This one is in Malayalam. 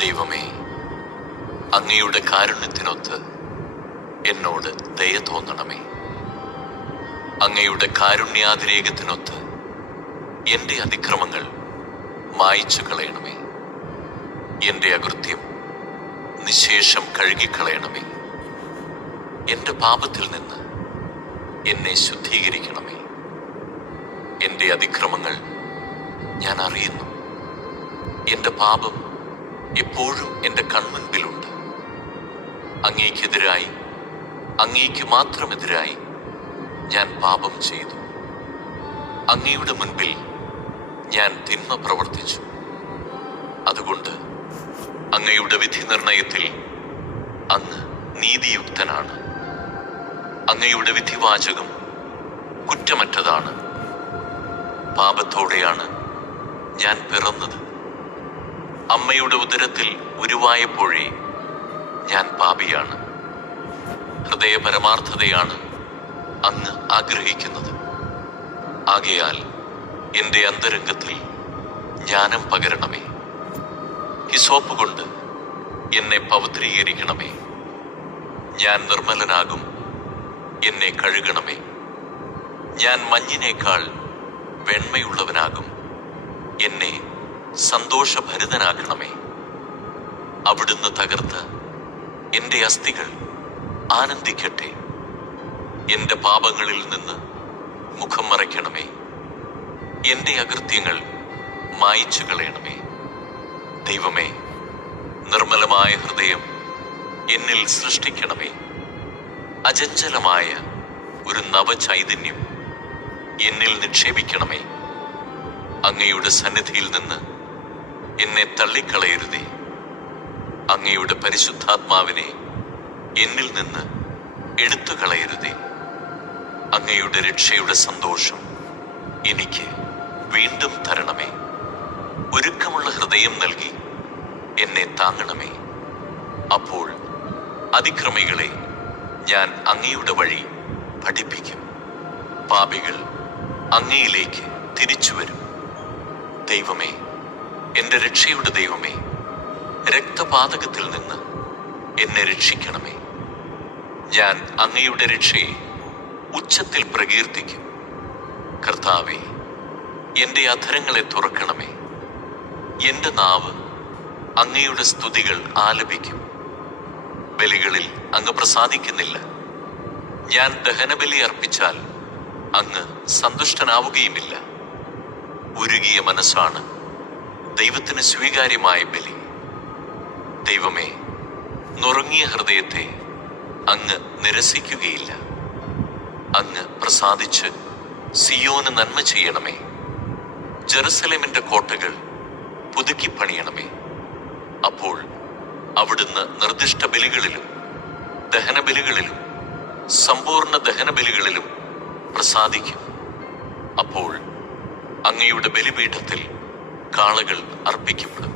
ദൈവമേ, അങ്ങയുടെ കാരുണ്യത്തിനൊത്ത് എന്നോട് ദയ തോന്നണമേ. അങ്ങയുടെ കാരുണ്യാതിരേകത്തിനൊത്ത് എൻ്റെ അതിക്രമങ്ങൾ മായിച്ചു കളയണമേ. എൻ്റെ അകൃത്യം നിശേഷം കഴുകിക്കളയണമേ. എൻ്റെ പാപത്തിൽ നിന്ന് എന്നെ ശുദ്ധീകരിക്കണമേ. എൻ്റെ അതിക്രമങ്ങൾ ഞാൻ അറിയുന്നു. എൻ്റെ പാപം എപ്പോഴും എൻ്റെ കൺമുൻപിലുണ്ട്. അങ്ങേക്കെതിരായി, അങ്ങേക്ക് മാത്രമെതിരായി ഞാൻ പാപം ചെയ്തു. അങ്ങയുടെ മുൻപിൽ ഞാൻ തിന്മ പ്രവർത്തിച്ചു. അതുകൊണ്ട് അങ്ങയുടെ വിധി നിർണയത്തിൽ അങ്ങ് നീതിയുക്തനാണ്. അങ്ങയുടെ വിധിവാചകം കുറ്റമറ്റതാണ്. പാപത്തോടെയാണ് ഞാൻ പിറന്നത്. അമ്മയുടെ ഉദരത്തിൽ ഉരുവായപ്പോഴേ ഞാൻ പാപിയാണ്. ഹൃദയ പരമാർത്ഥതയാണ് അങ്ങ് ആഗ്രഹിക്കുന്നത്. ആകയാൽ എൻ്റെ അന്തരംഗത്തിൽ ജ്ഞാനം പകരണമേ. ഹിസോപ്പ് കൊണ്ട് എന്നെ പവിത്രീകരിക്കണമേ. ഞാൻ നിർമ്മലനാകും. എന്നെ കഴുകണമേ. ഞാൻ മഞ്ഞിനേക്കാൾ വെണ്മയുള്ളവനാകും. എന്നെ സന്തോഷഭരിതനാക്കണമേ. അവിടുന്ന് തകർത്ത് എൻ്റെ അസ്ഥികൾ ആനന്ദിക്കട്ടെ. എൻ്റെ പാപങ്ങളിൽ നിന്ന് മുഖം മറയ്ക്കണമേ. എൻ്റെ അകൃത്യങ്ങൾ മായിച്ചു കളയണമേ. ദൈവമേ, നിർമ്മലമായ ഹൃദയം എന്നിൽ സൃഷ്ടിക്കണമേ. അചഞ്ചലമായ ഒരു നവചൈതന്യം എന്നിൽ നിക്ഷേപിക്കണമേ. അങ്ങയുടെ സന്നിധിയിൽ നിന്ന് എന്നെ തള്ളിക്കളയരുതേ. അങ്ങയുടെ പരിശുദ്ധാത്മാവിനെ എന്നിൽ നിന്ന് എടുത്തു കളയരുതേ. അങ്ങയുടെ രക്ഷയുടെ സന്തോഷം എനിക്ക് വീണ്ടും തരണമേ. ഒരുക്കമുള്ള ഹൃദയം നൽകി എന്നെ താങ്ങണമേ. അപ്പോൾ അതിക്രമികളെ ഞാൻ അങ്ങയുടെ വഴി പഠിപ്പിക്കും. പാപികൾ അങ്ങയിലേക്ക് തിരിച്ചു വരും. ദൈവമേ, എൻ്റെ രക്ഷയുടെ ദൈവമേ, രക്തപാതകത്തിൽ നിന്ന് എന്നെ രക്ഷിക്കണമേ. ഞാൻ അങ്ങയുടെ രക്ഷയെ ഉച്ചത്തിൽ പ്രകീർത്തിക്കും. കർത്താവേ, എൻ്റെ അധരങ്ങളെ തുറക്കണമേ. എൻ്റെ നാവ് അങ്ങയുടെ സ്തുതികൾ ആലപിക്കും. ബലികളിൽ അങ്ങ് പ്രസാദിക്കുന്നില്ല. ഞാൻ ദഹനബലി അർപ്പിച്ചാൽ അങ്ങ് സന്തുഷ്ടനാവുകയുമില്ല. ഉരുകിയ മനസ്സാണ് ദൈവത്തിന് സ്വീകാര്യമായ ബലി. ദൈവമേ, നുറുങ്ങിയ ഹൃദയത്തെ അങ്ങ് നിരസിക്കുകയില്ല. അങ്ങ് പ്രസാദിച്ച് സിയോന് നന്മ ചെയ്യണമേ. ജെറുസലേമിന്റെ കോട്ടകൾ പുതുക്കി പണിയണമേ. അപ്പോൾ അവിടുന്ന് നിർദ്ദിഷ്ട ബലികളിലും ദഹനബലികളിലും സമ്പൂർണ്ണ ദഹനബലികളിലും പ്രസാദിക്കും. അപ്പോൾ അങ്ങയുടെ ബലിപീഠത്തിൽ കാളകൾ അർപ്പിക്കപ്പെടും.